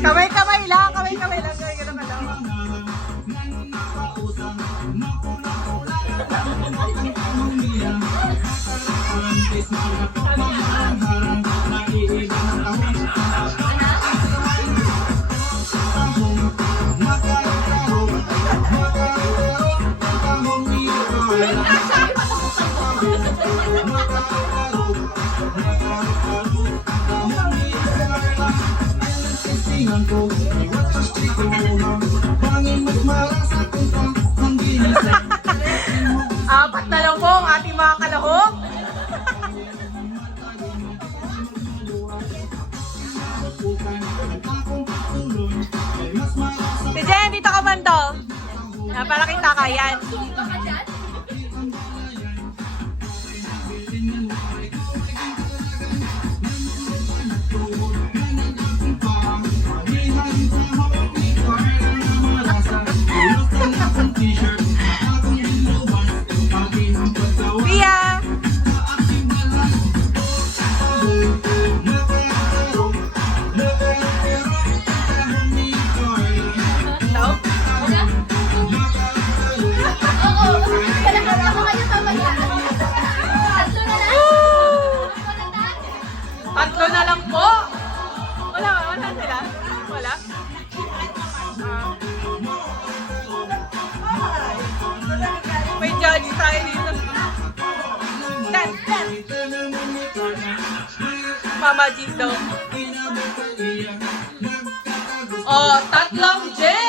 Kamay-kamay lang, kamay-kamay lang. Ganun ka lang. Apat na lang po ang ating mga kalahok. Si Jen, dito ka man to. Para kita ka yan. Pia! Tatlo na lang po. Wala sila. Wala. May judge tayo dito. Dan. Mama G's daw. Oh, tatlong J.